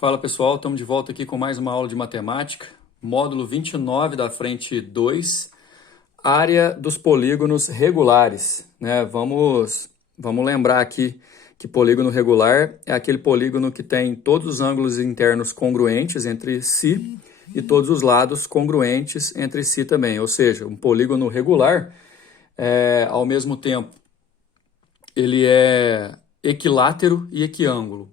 Fala pessoal, estamos de volta aqui com mais uma aula de matemática, módulo 29 da frente 2, área dos polígonos regulares, né? Vamos lembrar aqui que polígono regular é aquele polígono que tem todos os ângulos internos congruentes entre si e todos os lados congruentes entre si também, ou seja, um polígono regular, ao mesmo tempo, ele é equilátero e equiângulo,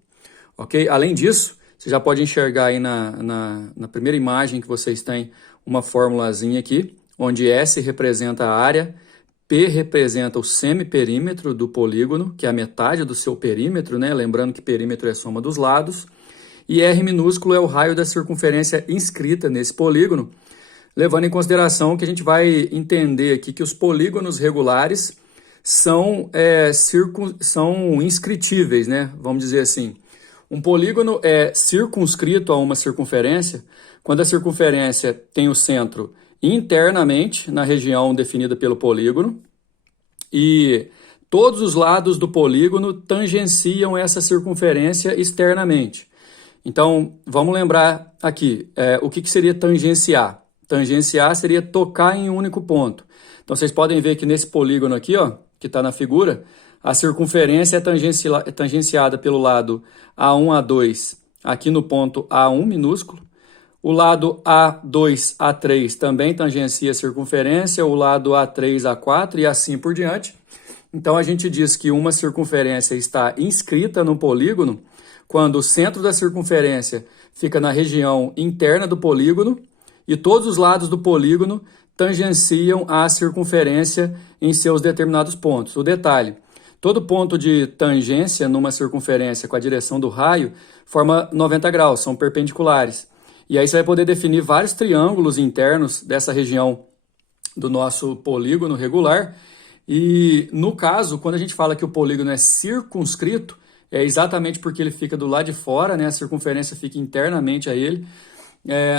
ok? Além disso, você já pode enxergar aí na primeira imagem que vocês têm uma formulazinha aqui, onde S representa a área, P representa o semiperímetro do polígono, que é a metade do seu perímetro, né? Lembrando que perímetro é a soma dos lados, e R minúsculo é o raio da circunferência inscrita nesse polígono, levando em consideração que a gente vai entender aqui que os polígonos regulares são inscritíveis, né? Vamos dizer assim. Um polígono é circunscrito a uma circunferência quando a circunferência tem o centro internamente na região definida pelo polígono e todos os lados do polígono tangenciam essa circunferência externamente. Então, vamos lembrar aqui, o que seria tangenciar? Tangenciar seria tocar em um único ponto. Então, vocês podem ver que nesse polígono aqui, ó, que está na figura, a circunferência é tangenciada pelo lado A1, A2, aqui no ponto A1 minúsculo. O lado A2, A3 também tangencia a circunferência, o lado A3, A4 e assim por diante. Então, a gente diz que uma circunferência está inscrita no polígono quando o centro da circunferência fica na região interna do polígono e todos os lados do polígono tangenciam a circunferência em seus determinados pontos. O detalhe: todo ponto de tangência numa circunferência com a direção do raio forma 90 graus, são perpendiculares. E aí você vai poder definir vários triângulos internos dessa região do nosso polígono regular. E no caso, quando a gente fala que o polígono é circunscrito, é exatamente porque ele fica do lado de fora, né? A circunferência fica internamente a ele.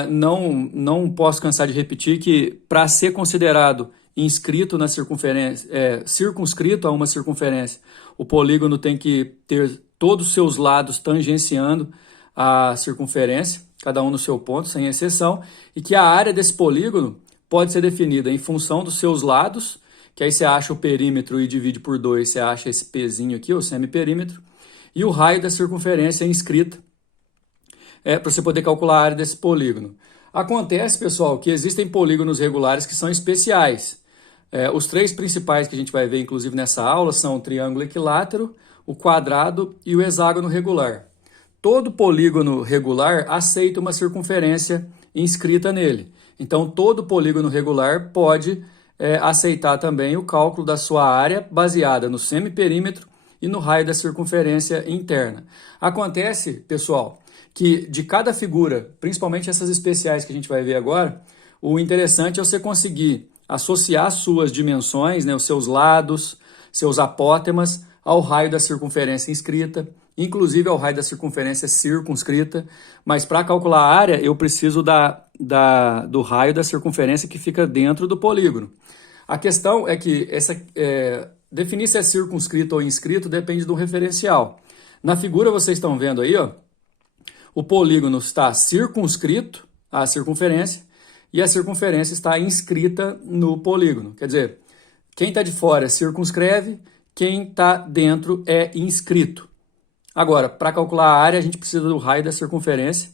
Não posso cansar de repetir que para ser considerado inscrito na circunferência, circunscrito a uma circunferência, o polígono tem que ter todos os seus lados tangenciando a circunferência, cada um no seu ponto, sem exceção, e que a área desse polígono pode ser definida em função dos seus lados, que aí você acha o perímetro e divide por 2, você acha esse Pzinho aqui, o semiperímetro, e o raio da circunferência inscrita, para você poder calcular a área desse polígono. Acontece, pessoal, que existem polígonos regulares que são especiais. Os três principais que a gente vai ver, inclusive, nessa aula são o triângulo equilátero, o quadrado e o hexágono regular. Todo polígono regular aceita uma circunferência inscrita nele. Então, todo polígono regular pode aceitar também o cálculo da sua área baseada no semiperímetro e no raio da circunferência interna. Acontece, pessoal, que de cada figura, principalmente essas especiais que a gente vai ver agora, o interessante é você conseguir associar suas dimensões, né, os seus lados, seus apótemas, ao raio da circunferência inscrita, inclusive ao raio da circunferência circunscrita, mas para calcular a área eu preciso do raio da circunferência que fica dentro do polígono. A questão é que definir se é circunscrito ou inscrito depende do referencial. Na figura vocês estão vendo aí, ó, o polígono está circunscrito à circunferência e a circunferência está inscrita no polígono. Quer dizer, quem está de fora circunscreve, quem está dentro é inscrito. Agora, para calcular a área, a gente precisa do raio da circunferência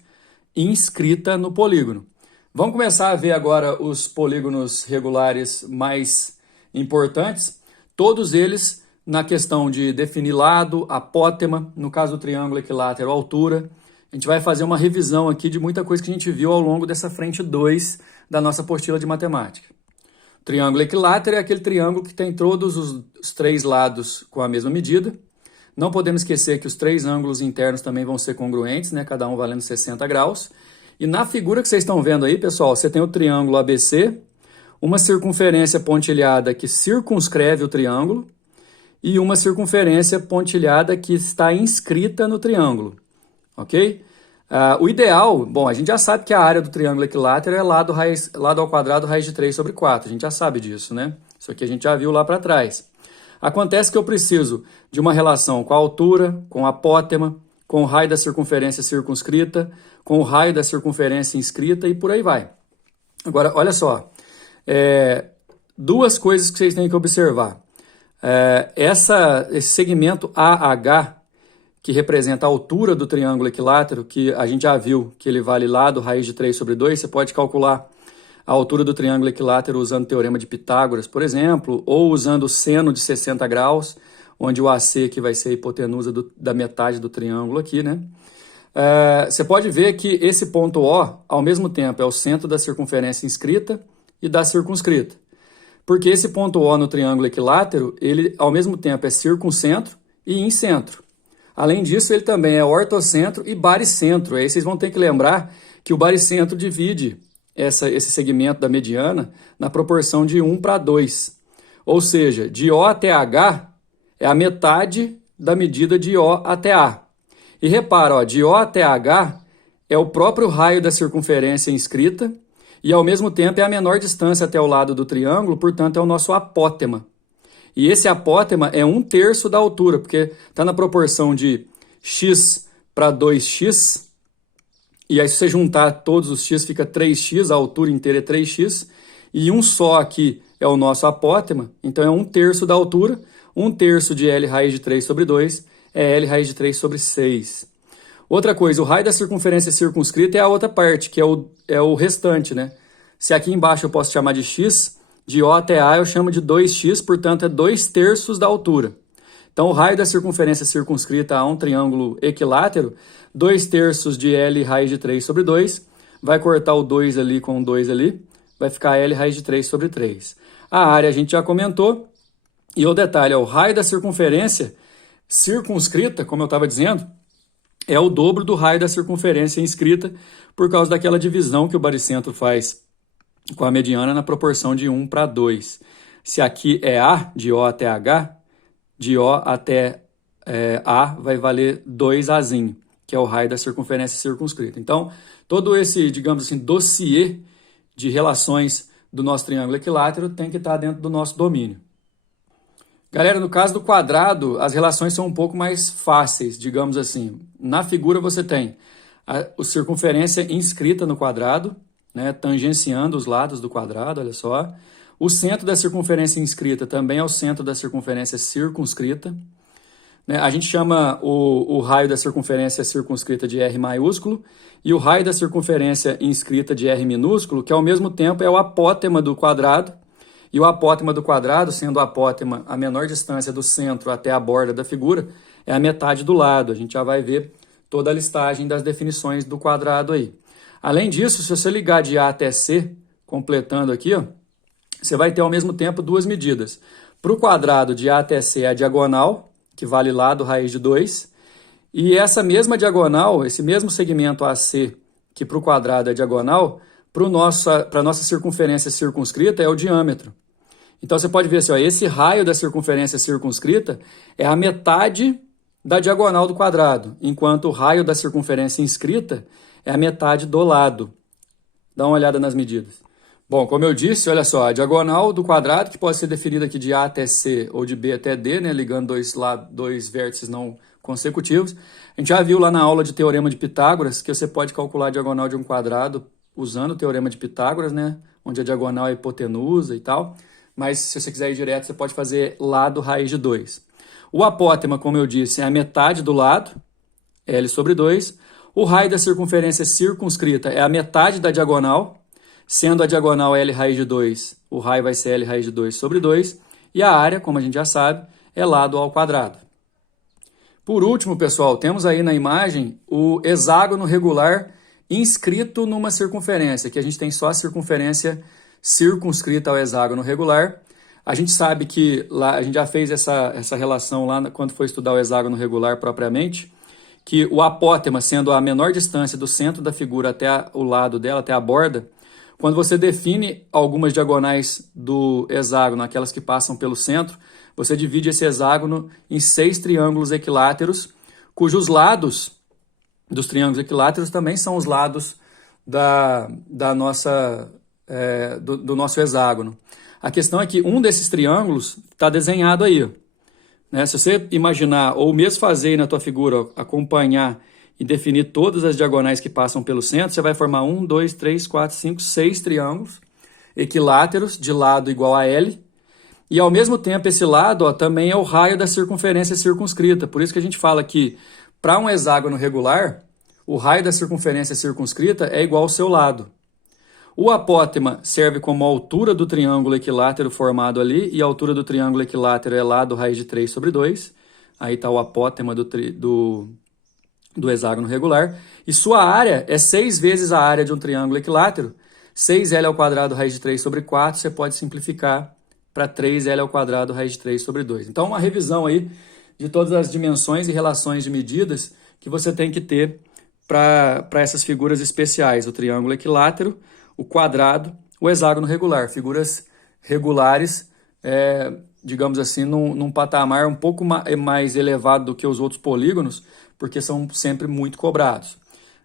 inscrita no polígono. Vamos começar a ver agora os polígonos regulares mais importantes, todos eles na questão de definir lado, apótema, no caso do triângulo equilátero, altura. A gente vai fazer uma revisão aqui de muita coisa que a gente viu ao longo dessa frente 2 da nossa apostila de matemática. O triângulo equilátero é aquele triângulo que tem todos os três lados com a mesma medida. Não podemos esquecer que os três ângulos internos também vão ser congruentes, né? Cada um valendo 60 graus. E na figura que vocês estão vendo aí, pessoal, você tem o triângulo ABC, uma circunferência pontilhada que circunscreve o triângulo e uma circunferência pontilhada que está inscrita no triângulo. Ok? O ideal, bom, a gente já sabe que a área do triângulo equilátero é lado ao quadrado raiz de 3 sobre 4. A gente já sabe disso, né? Isso aqui a gente já viu lá para trás. Acontece que eu preciso de uma relação com a altura, com a apótema, com o raio da circunferência circunscrita, com o raio da circunferência inscrita e por aí vai. Agora, olha só, duas coisas que vocês têm que observar. Esse segmento AH, que representa a altura do triângulo equilátero, que a gente já viu que ele vale lá do raiz de 3 sobre 2, você pode calcular a altura do triângulo equilátero usando o teorema de Pitágoras, por exemplo, ou usando o seno de 60 graus, onde o AC aqui vai ser a hipotenusa da metade do triângulo aqui, né? Você pode ver que esse ponto O, ao mesmo tempo, é o centro da circunferência inscrita e da circunscrita. Porque esse ponto O no triângulo equilátero, ele ao mesmo tempo é circuncentro e incentro. Além disso, ele também é ortocentro e baricentro. Aí vocês vão ter que lembrar que o baricentro divide esse segmento da mediana na proporção de 1 para 2. Ou seja, de O até H é a metade da medida de O até A. E repara, ó, de O até H é o próprio raio da circunferência inscrita e ao mesmo tempo é a menor distância até o lado do triângulo, portanto é o nosso apótema. E esse apótema é 1/3 da altura, porque está na proporção de x para 2x, e aí se você juntar todos os x fica 3x, a altura inteira é 3x, e um só aqui é o nosso apótema, então é 1/3 da altura, 1/3 de L raiz de 3 sobre 2 é L raiz de 3 sobre 6. Outra coisa, o raio da circunferência circunscrita é a outra parte, que é o restante, né? Se aqui embaixo eu posso chamar de x, de O até A eu chamo de 2x, portanto é 2/3 da altura. Então o raio da circunferência circunscrita a um triângulo equilátero, 2/3 de L raiz de 3 sobre 2, vai cortar o 2 ali com o 2 ali, vai ficar L raiz de 3 sobre 3. A área a gente já comentou, e o detalhe é o raio da circunferência circunscrita, como eu estava dizendo, é o dobro do raio da circunferência inscrita por causa daquela divisão que o baricentro faz com a mediana na proporção de 1 para 2. Se aqui é A, de O até H, de O até A vai valer 2Azinho, que é o raio da circunferência circunscrita. Então, todo esse, digamos assim, dossiê de relações do nosso triângulo equilátero tem que estar dentro do nosso domínio. Galera, no caso do quadrado, as relações são um pouco mais fáceis, digamos assim. Na figura você tem a circunferência inscrita no quadrado, né, tangenciando os lados do quadrado, olha só. O centro da circunferência inscrita também é o centro da circunferência circunscrita. Né? A gente chama o raio da circunferência circunscrita de R maiúsculo e o raio da circunferência inscrita de R minúsculo, que ao mesmo tempo é o apótema do quadrado. E o apótema do quadrado, sendo o apótema a menor distância do centro até a borda da figura, é a metade do lado. A gente já vai ver toda a listagem das definições do quadrado aí. Além disso, se você ligar de A até C, completando aqui, ó, você vai ter ao mesmo tempo duas medidas. Para o quadrado de A até C é a diagonal, que vale lá do raiz de 2, e essa mesma diagonal, esse mesmo segmento AC, que para o quadrado é diagonal, para a nossa circunferência circunscrita é o diâmetro. Então você pode ver assim, ó, esse raio da circunferência circunscrita é a metade da diagonal do quadrado, enquanto o raio da circunferência inscrita é a metade do lado. Dá uma olhada nas medidas. Bom, como eu disse, olha só, a diagonal do quadrado, que pode ser definida aqui de A até C ou de B até D, né, ligando dois vértices não consecutivos. A gente já viu lá na aula de teorema de Pitágoras que você pode calcular a diagonal de um quadrado usando o teorema de Pitágoras, né, onde a diagonal é hipotenusa e tal. Mas se você quiser ir direto, você pode fazer lado raiz de 2. O apótema, como eu disse, é a metade do lado, L sobre 2. O raio da circunferência circunscrita é a metade da diagonal, sendo a diagonal L raiz de 2, o raio vai ser L raiz de 2 sobre 2. E a área, como a gente já sabe, é lado ao quadrado. Por último, pessoal, temos aí na imagem o hexágono regular inscrito numa circunferência, que a gente tem só a circunferência circunscrita ao hexágono regular. A gente sabe que lá a gente já fez essa relação lá quando foi estudar o hexágono regular propriamente, que o apótema, sendo a menor distância do centro da figura até o lado dela, até a borda, quando você define algumas diagonais do hexágono, aquelas que passam pelo centro, você divide esse hexágono em 6 triângulos equiláteros, cujos lados dos triângulos equiláteros também são os lados do nosso hexágono. A questão é que um desses triângulos está desenhado aí, ó, né? Se você imaginar, ou mesmo fazer aí na tua figura, ó, acompanhar e definir todas as diagonais que passam pelo centro, você vai formar 1, 2, 3, 4, 5, 6 triângulos equiláteros de lado igual a L. E ao mesmo tempo esse lado, ó, também é o raio da circunferência circunscrita. Por isso que a gente fala que para um hexágono regular, o raio da circunferência circunscrita é igual ao seu lado. O apótema serve como a altura do triângulo equilátero formado ali, e a altura do triângulo equilátero é lado raiz de 3 sobre 2. Aí está o apótema do hexágono regular. E sua área é 6 vezes a área de um triângulo equilátero. 6L ao quadrado raiz de 3 sobre 4, você pode simplificar para 3L ao quadrado raiz de 3 sobre 2. Então, uma revisão aí de todas as dimensões e relações de medidas que você tem que ter para essas figuras especiais, o triângulo equilátero, o quadrado, o hexágono regular. Figuras regulares, digamos assim, num patamar um pouco mais elevado do que os outros polígonos, porque são sempre muito cobrados.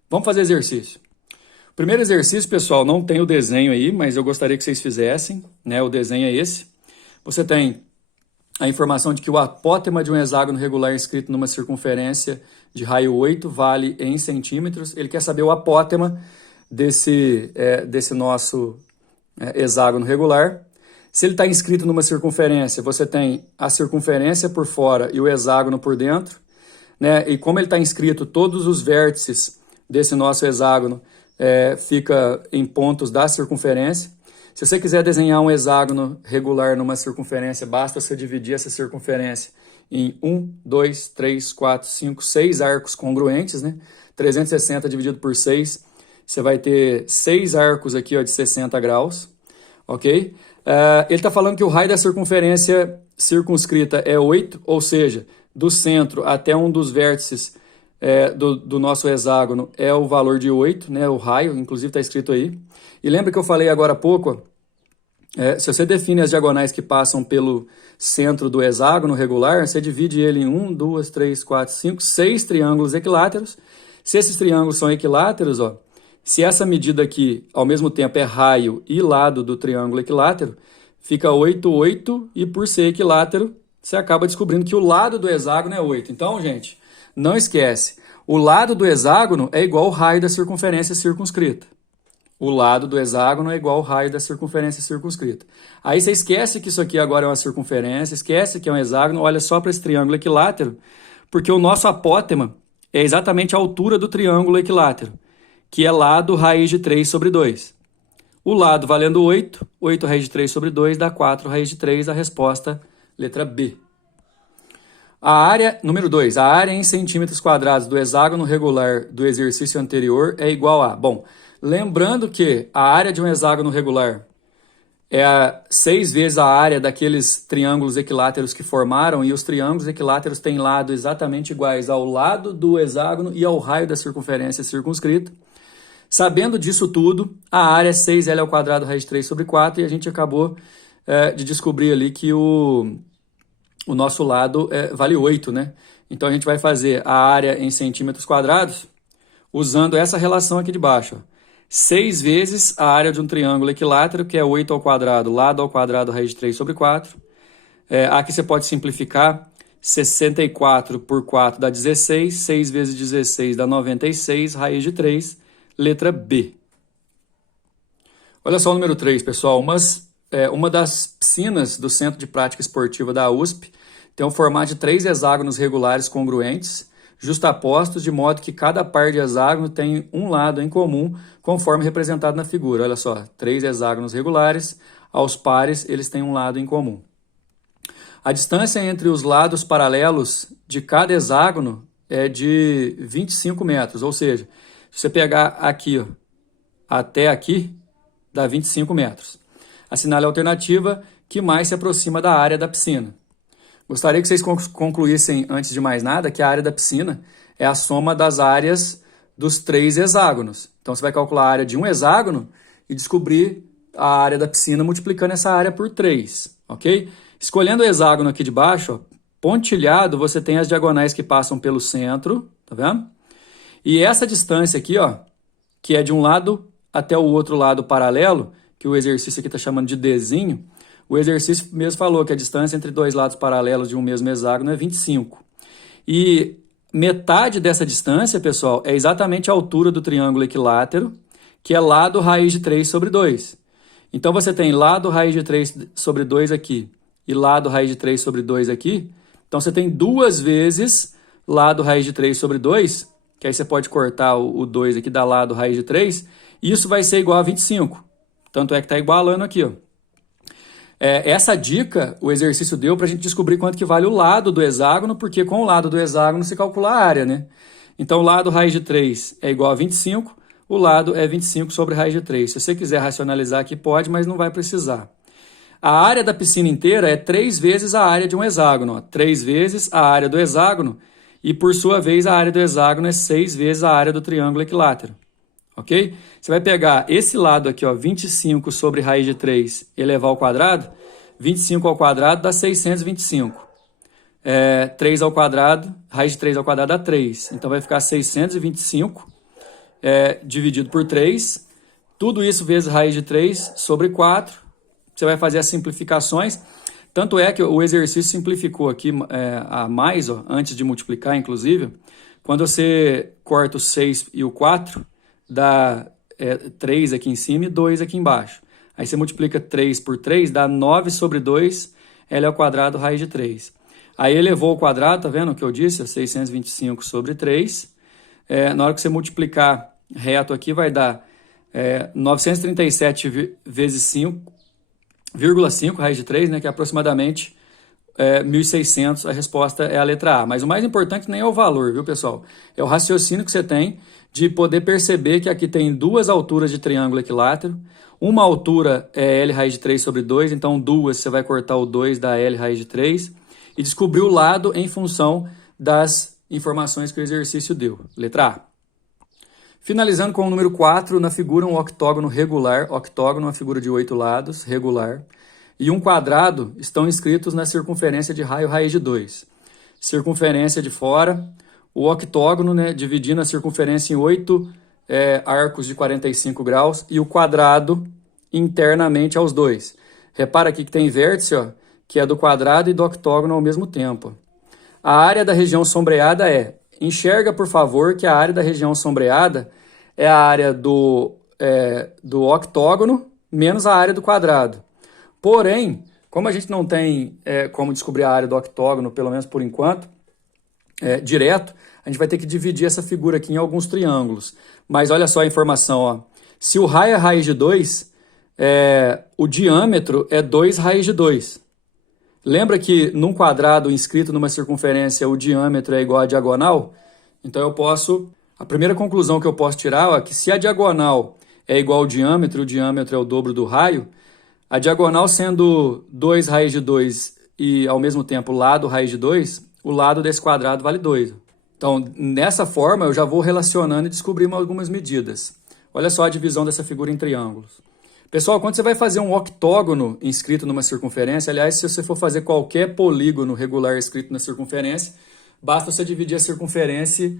Vamos fazer exercício. O primeiro exercício, pessoal, não tem o desenho aí, mas eu gostaria que vocês fizessem, né? O desenho é esse. Você tem a informação de que o apótema de um hexágono regular inscrito numa circunferência de raio 8 vale em centímetros. Ele quer saber o apótema desse nosso hexágono regular. Se ele está inscrito numa circunferência, você tem a circunferência por fora e o hexágono por dentro, né? E como ele está inscrito, todos os vértices desse nosso hexágono fica em pontos da circunferência. Se você quiser desenhar um hexágono regular numa circunferência, basta você dividir essa circunferência em 1, 2, 3, 4, 5, 6 arcos congruentes, né? 360 dividido por 6, você vai ter 6 arcos aqui, ó, de 60 graus, ok? Ele está falando que o raio da circunferência circunscrita é 8, ou seja, do centro até um dos vértices do nosso hexágono é o valor de 8, né? O raio, inclusive está escrito aí. E lembra que eu falei agora há pouco, se você define as diagonais que passam pelo centro do hexágono regular, você divide ele em 1, 2, 3, 4, 5, 6 triângulos equiláteros. Se esses triângulos são equiláteros, ó, se essa medida aqui, ao mesmo tempo, é raio e lado do triângulo equilátero, fica 8, 8, e por ser equilátero, você acaba descobrindo que o lado do hexágono é 8. Então, gente, não esquece, o lado do hexágono é igual ao raio da circunferência circunscrita. O lado do hexágono é igual ao raio da circunferência circunscrita. Aí você esquece que isso aqui agora é uma circunferência, esquece que é um hexágono, olha só para esse triângulo equilátero, porque o nosso apótema é exatamente a altura do triângulo equilátero, que é lado raiz de 3 sobre 2. O lado valendo 8, 8 raiz de 3 sobre 2 dá 4 raiz de 3, a resposta, letra B. A área, número 2, a área em centímetros quadrados do hexágono regular do exercício anterior é igual a... Bom, lembrando que a área de um hexágono regular é 6 vezes a área daqueles triângulos equiláteros que formaram, e os triângulos equiláteros têm lados exatamente iguais ao lado do hexágono e ao raio da circunferência circunscrita. Sabendo disso tudo, a área é 6L ao quadrado raiz de 3 sobre 4, e a gente acabou de descobrir ali que o nosso lado vale 8, né? Então a gente vai fazer a área em centímetros quadrados usando essa relação aqui de baixo, ó. 6 vezes a área de um triângulo equilátero, que é 8 ao quadrado, lado ao quadrado raiz de 3 sobre 4. Aqui você pode simplificar, 64 por 4 dá 16, 6 vezes 16 dá 96, raiz de 3, letra B. Olha só o número 3, pessoal. Uma das piscinas do Centro de Prática Esportiva da USP tem um formato de 3 hexágonos regulares congruentes, justapostos, de modo que cada par de hexágono tem um lado em comum, conforme representado na figura. Olha só, 3 hexágonos regulares, aos pares eles têm um lado em comum. A distância entre os lados paralelos de cada hexágono é de 25 metros, ou seja, se você pegar aqui, ó, até aqui, dá 25 metros. Assinale a alternativa que mais se aproxima da área da piscina. Gostaria que vocês concluíssem, antes de mais nada, que a área da piscina é a soma das áreas dos 3 hexágonos. Então, você vai calcular a área de um hexágono e descobrir a área da piscina multiplicando essa área por 3, ok? Escolhendo o hexágono aqui de baixo, ó, pontilhado, você tem as diagonais que passam pelo centro, tá vendo? E essa distância aqui, ó, que é de um lado até o outro lado paralelo, que o exercício aqui está chamando de Dzinho, O exercício mesmo falou que a distância entre dois lados paralelos de um mesmo hexágono é 25. E metade dessa distância, pessoal, é exatamente a altura do triângulo equilátero, que é lado raiz de 3 sobre 2. Então, você tem lado raiz de 3 sobre 2 aqui e lado raiz de 3 sobre 2 aqui. Então, você tem duas vezes lado raiz de 3 sobre 2, que aí você pode cortar o 2 aqui, dá lado raiz de 3. Isso vai ser igual a 25. Tanto é que está igualando aqui, ó. Essa dica o exercício deu para a gente descobrir quanto que vale o lado do hexágono, porque com o lado do hexágono se calcula a área, né? Então, o lado raiz de 3 é igual a 25, o lado é 25 sobre raiz de 3. Se você quiser racionalizar aqui, pode, mas não vai precisar. A área da piscina inteira é 3 vezes a área de um hexágono, ó. 3 vezes a área do hexágono, e por sua vez a área do hexágono é 6 vezes a área do triângulo equilátero. Ok? Você vai pegar esse lado aqui, ó, 25 sobre raiz de 3 elevar ao quadrado. 25 ao quadrado dá 625. 3 ao quadrado, raiz de 3 ao quadrado dá 3. Então, vai ficar 625 dividido por 3. Tudo isso vezes raiz de 3 sobre 4. Você vai fazer as simplificações. Tanto é que o exercício simplificou aqui a mais, ó, antes de multiplicar, inclusive. Quando você corta o 6 e o 4... dá 3 aqui em cima e 2 aqui embaixo. Aí você multiplica 3 por 3, dá 9 sobre 2, L ao quadrado, raiz de 3. Aí elevou ao quadrado, tá vendo o que eu disse? 625 sobre 3. Na hora que você multiplicar reto aqui, vai dar 937 vezes 5,5, raiz de 3, né, que é aproximadamente 1.600. A resposta é a letra A. Mas o mais importante nem é o valor, viu, pessoal? É o raciocínio que você tem de poder perceber que aqui tem duas alturas de triângulo equilátero. Uma altura é L raiz de 3 sobre 2, então duas você vai cortar o 2 da L raiz de 3 e descobrir o lado em função das informações que o exercício deu. Letra A. Finalizando com o número 4, na figura um octógono regular, octógono é uma figura de 8 lados, regular, e um quadrado estão inscritos na circunferência de raio raiz de 2. Circunferência de fora, o octógono, né, dividindo a circunferência em 8 arcos de 45 graus e o quadrado internamente aos dois. Repara aqui que tem vértice, ó, que é do quadrado e do octógono ao mesmo tempo. A área da região sombreada enxerga, por favor, que a área da região sombreada é a área do octógono menos a área do quadrado. Porém, como a gente não tem como descobrir a área do octógono, pelo menos por enquanto, direto, a gente vai ter que dividir essa figura aqui em alguns triângulos. Mas olha só a informação, ó. Se o raio é raiz de 2, o diâmetro é 2 raiz de 2. Lembra que num quadrado inscrito numa circunferência o diâmetro é igual à diagonal? Então eu posso... A primeira conclusão que eu posso tirar é que se a diagonal é igual ao diâmetro, o diâmetro é o dobro do raio, a diagonal sendo 2 raiz de 2 e ao mesmo tempo lado raiz de 2, o lado desse quadrado vale 2. Então, nessa forma, eu já vou relacionando e descobrindo algumas medidas. Olha só a divisão dessa figura em triângulos. Pessoal, quando você vai fazer um octógono inscrito numa circunferência, aliás, se você for fazer qualquer polígono regular inscrito na circunferência, basta você dividir a circunferência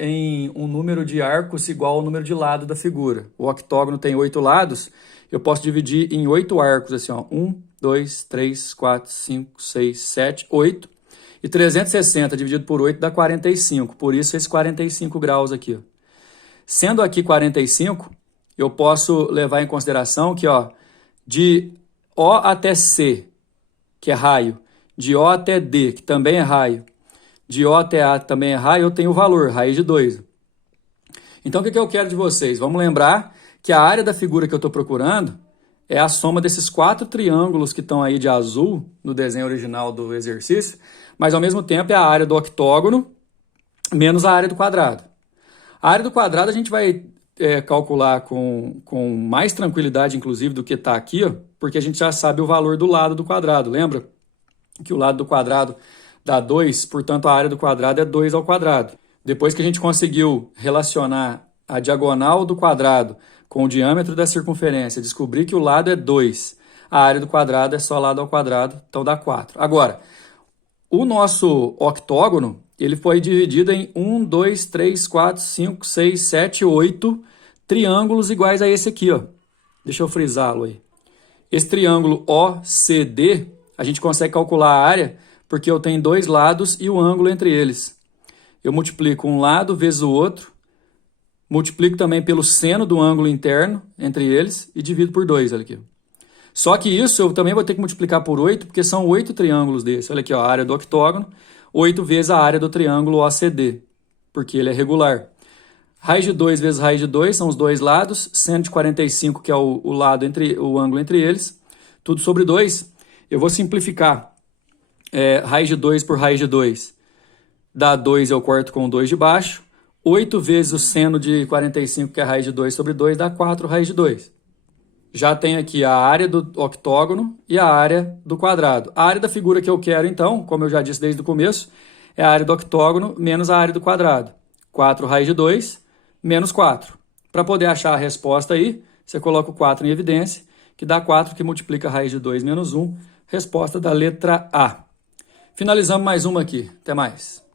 em um número de arcos igual ao número de lados da figura. O octógono tem 8 lados, eu posso dividir em 8 arcos, assim, ó, 1, 2, 3, 4, 5, 6, 7, 8. E 360 dividido por 8 dá 45, por isso esse 45 graus aqui. Ó. Sendo aqui 45, eu posso levar em consideração que, ó, de O até C, que é raio, de O até D, que também é raio, de O até A, que também é raio, eu tenho o valor, raiz de 2. Então, o que eu quero de vocês? Vamos lembrar que a área da figura que eu estou procurando é a soma desses 4 triângulos que estão aí de azul no desenho original do exercício, mas ao mesmo tempo é a área do octógono menos a área do quadrado. A área do quadrado a gente vai calcular com mais tranquilidade, inclusive, do que está aqui, ó, porque a gente já sabe o valor do lado do quadrado. Lembra que o lado do quadrado dá 2, portanto a área do quadrado é 2 ao quadrado. Depois que a gente conseguiu relacionar a diagonal do quadrado com o diâmetro da circunferência, descobrir que o lado é 2, a área do quadrado é só lado ao quadrado, então dá 4. Agora, o nosso octógono, ele foi dividido em 1, 2, 3, 4, 5, 6, 7, 8 triângulos iguais a esse aqui, ó. Deixa eu frisá-lo aí. Esse triângulo OCD, a gente consegue calcular a área porque eu tenho dois lados e o ângulo entre eles. Eu multiplico um lado vezes o outro, multiplico também pelo seno do ângulo interno entre eles e divido por 2, olha aqui. Só que isso eu também vou ter que multiplicar por 8, porque são 8 triângulos desses. Olha aqui, ó, a área do octógono, 8 vezes a área do triângulo OCD, porque ele é regular. Raiz de 2 vezes raiz de 2 são os dois lados, seno de 45, que é o lado entre o ângulo entre eles, tudo sobre 2. Eu vou simplificar. Raiz de 2 por raiz de 2 dá 2, eu corto com 2 de baixo. 8 vezes o seno de 45, que é raiz de 2 sobre 2, dá 4 raiz de 2. Já tenho aqui a área do octógono e a área do quadrado. A área da figura que eu quero, então, como eu já disse desde o começo, é a área do octógono menos a área do quadrado. 4 raiz de 2 menos 4. Para poder achar a resposta aí, você coloca o 4 em evidência, que dá 4, que multiplica a raiz de 2 menos 1. Resposta da letra A. Finalizamos mais uma aqui. Até mais.